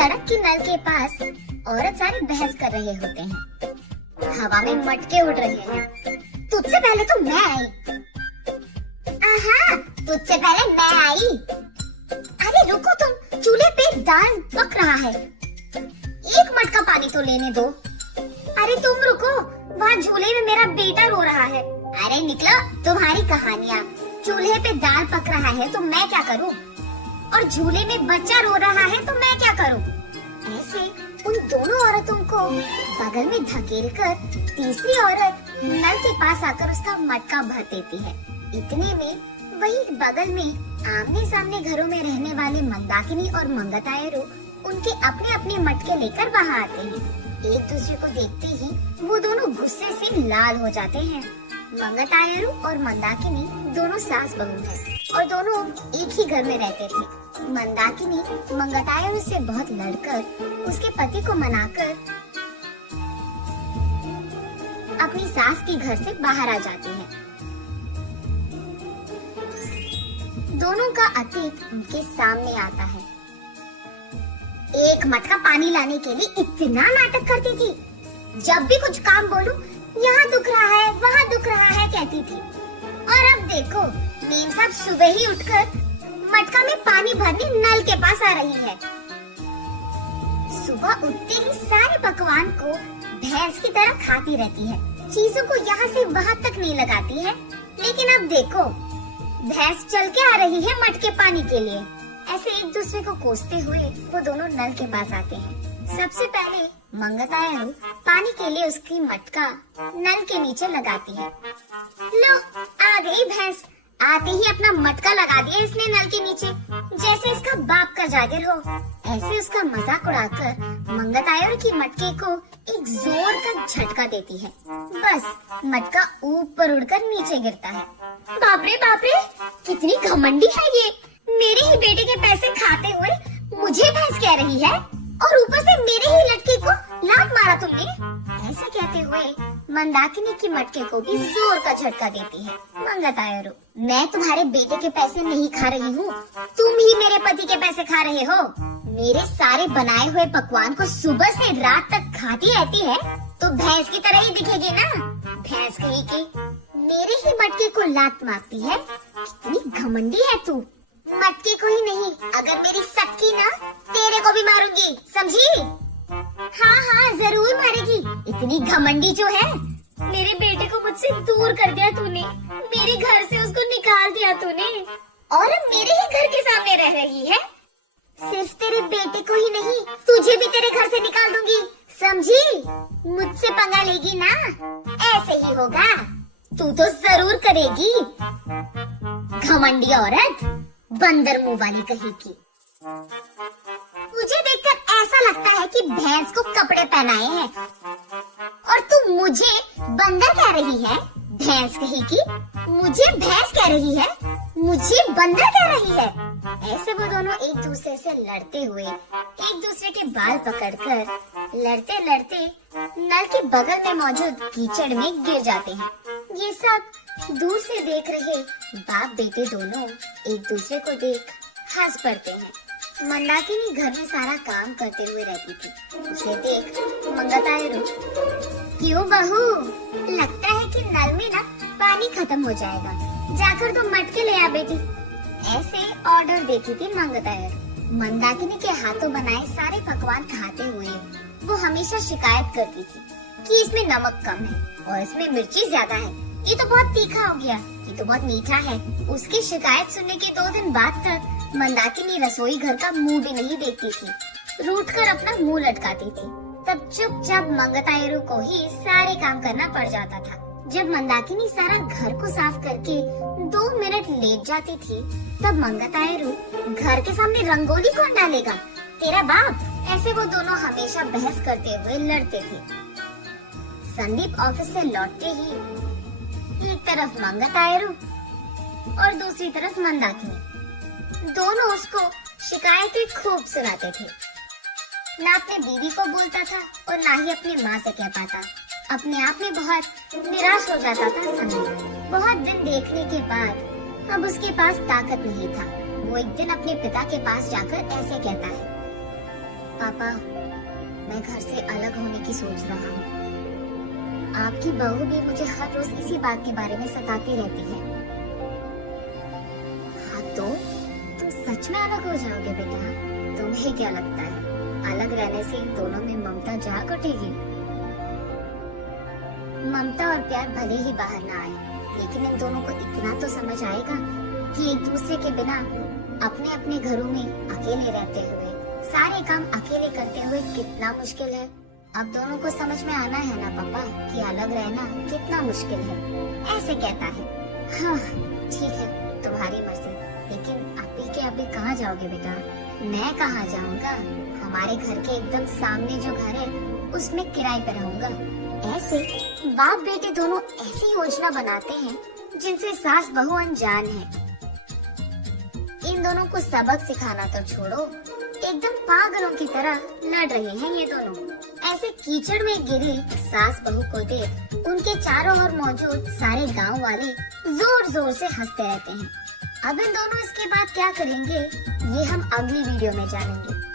सड़क की नल के पास औरत सारे बहस कर रहे होते हैं। हवा में मटके उड़ रहे हैं। तुझसे पहले तो मैं आई। तुझसे पहले मैं आई। अरे रुको तुम, चूल्हे पे दाल पक रहा है, एक मटका पानी तो लेने दो। अरे तुम रुको, वहाँ झूले में मेरा बेटा रो रहा है। अरे निकलो, तुम्हारी कहानियाँ। चूल्हे पे दाल पक रहा है तो मैं क्या करूँ, और झूले में बच्चा रो रहा है तो मैं क्या करूँ। ऐसे उन दोनों औरतों को बगल में धकेलकर तीसरी औरत नल के पास आकर उसका मटका भर देती है। इतने में वही बगल में आमने सामने घरों में रहने वाले मंदाकिनी और मंगतायरू उनके अपने अपने मटके लेकर वहाँ आते हैं। एक दूसरे को देखते ही वो दोनों गुस्से से लाल हो जाते हैं। मंगतायरू और मंदाकिनी दोनों सास बहू हैं और दोनों एक ही घर में रहते थे। मंदाकिनी मंगतायरू से बहुत लड़कर उसके पति को मनाकर अपनी सास के घर से बाहर आ जाती है। दोनों का अतीत उनके सामने आता है। एक मटका पानी लाने के लिए इतना नाटक करती थी। जब भी कुछ काम बोलूं, यहाँ दुख रहा है, वहाँ दुख रहा है कहती थी। और अब देखो, मेम साहब सुबह ही उठकर मटका में पानी भरने नल के पास आ रही है। सुबह उठते ही सारे पकवान को भैंस की तरह खाती रहती है। चीजों को यहाँ से वहाँ तक नहीं लगाती है। लेकिन अब देखो, भैंस चल के आ रही है मटके पानी के लिए। ऐसे एक दूसरे को कोसते हुए वो दोनों नल के पास आते हैं। सबसे पहले मंगतायरू पानी के लिए उसकी मटका नल के नीचे लगाती है। लो, आ गई भैंस। आते ही अपना मटका लगा दिया इसने नल के नीचे, जैसे इसका बाप का जागिर हो। ऐसे उसका मजाक उड़ाकर मंगतायरू की मटके को एक जोर का झटका देती है। बस मटका ऊपर उड़कर नीचे गिरता है। बाप रे, कितनी घमंडी है ये। मेरे ही बेटे के पैसे खाते हुए मुझे भैंस कह रही है, और ऊपर से मेरे ही लड़के को लात मारा तुमने। ऐसा कहते हुए मंदाकिनी की मटके को भी जोर का झटका देती है। मंगतायरू, मैं तुम्हारे बेटे के पैसे नहीं खा रही हूँ, तुम ही मेरे पति के पैसे खा रहे हो। मेरे सारे बनाए हुए पकवान को सुबह से रात तक खाती रहती है तो भैंस की तरह ही दिखेगी ना। भैंस कहीं की मेरे ही मटके को लात मारती है। कितनी घमंडी है तू। मटके को ही नहीं, अगर मेरी सक्की ना, तेरे को भी मारूंगी, समझी? हाँ, जरूर मारेगी। इतनी घमंडी जो है। मेरे बेटे को मुझसे दूर कर दिया तूने, मेरे घर से उसको निकाल दिया तूने, और अब मेरे ही घर के सामने रह रही है। सिर्फ तेरे बेटे को ही नहीं, तुझे भी तेरे घर से निकाल दूंगी, समझी? मुझसे पंगा लेगी ना, ऐसे ही होगा। तू तो जरूर करेगी, घमंडी औरत, बंदर मुंह वाली कहेगी। मुझे देखकर ऐसा लगता है कि भैंस को कपड़े पहनाए हैं, और तू मुझे बंदर कह रही है। भैंस कहेगी, मुझे भैंस कह रही है, मुझे बंदर कह रही है। ऐसे वो दोनों एक दूसरे से लड़ते हुए एक दूसरे के बाल पकड़कर लड़ते लड़ते नल के बगल में मौजूद कीचड़ में गिर जाते हैं। ये सब दूर से देख रहे बाप बेटे दोनों एक दूसरे को देख हंस पड़ते हैं। मंदाकिनी घर में सारा काम करते हुए रहती थी। उसे देख मंगतायरू, क्यों बहू, लगता है कि नल में ना पानी खत्म हो जाएगा, जाकर तो मटके ले आ बेटी। ऐसे ऑर्डर देती थी मंगतायरू। मंदाकिनी के हाथों बनाए सारे पकवान खाते हुए वो हमेशा शिकायत करती थी कि इसमें नमक कम है और इसमें मिर्ची ज्यादा है, ये तो बहुत तीखा हो गया, ये तो बहुत मीठा है। उसकी शिकायत सुनने के 2 दिन बाद तक मंदाकिनी रसोई घर का मुंह भी नहीं देखती थी, रूठ कर अपना मुंह लटकाती थी। तब चुपचाप मंगतायरू को ही सारे काम करना पड़ जाता था। जब मंदाकिनी सारा घर को साफ करके 2 मिनट लेट जाती थी, तब मंगतायरू, घर के सामने रंगोली कौन डालेगा, तेरा बाप। ऐसे वो दोनों हमेशा बहस करते हुए लड़ते थे। संदीप ऑफिस से लौटते ही एक तरफ मंगतायरू और दूसरी तरफ मंदाकिनी, दोनों उसको शिकायतें खूब सुनाते थे। ना अपने बीवी को बोलता था और ना ही अपनी माँ से कह पाता। अपने आप में बहुत निराश हो जाता था संदीप। बहुत दिन देखने के बाद अब उसके पास ताकत नहीं था। वो एक दिन अपने पिता के पास जाकर ऐसे कहता है, पापा, मैं घर से अलग होने की सोच रहा हूँ। आपकी बहू भी मुझे हर रोज इसी बात के बारे में सताती रहती है। हाँ तो तुम सच में अलग हो जाओगे बेटा? तुम्हें क्या लगता है अलग रहने से इन दोनों में ममता जाग उठेगी? ममता और प्यार भले ही बाहर ना आए, लेकिन इन दोनों को इतना तो समझ आएगा कि एक दूसरे के बिना अपने अपने घरों में अकेले रहते हुए सारे काम अकेले करते हुए कितना मुश्किल है। अब दोनों को समझ में आना है ना पापा कि अलग रहना कितना मुश्किल है। ऐसे कहता है। हाँ ठीक है, तुम्हारी मर्जी, लेकिन अभी के अभी कहाँ जाओगे बेटा? मैं कहाँ जाऊँगा? हमारे घर के एकदम सामने जो घर है उसमें किराए पे रहूँगा। ऐसे बाप बेटे दोनों ऐसी योजना बनाते हैं जिनसे सास बहू अनजान है। इन दोनों को सबक सिखाना तो छोड़ो, एकदम पागलों की तरह लड़ रहे हैं ये दोनों। ऐसे कीचड़ में गिरे सास बहू को देख उनके चारों ओर मौजूद सारे गांव वाले जोर जोर से हंसते रहते हैं। अब इन दोनों इसके बाद क्या करेंगे ये हम अगली वीडियो में जानेंगे।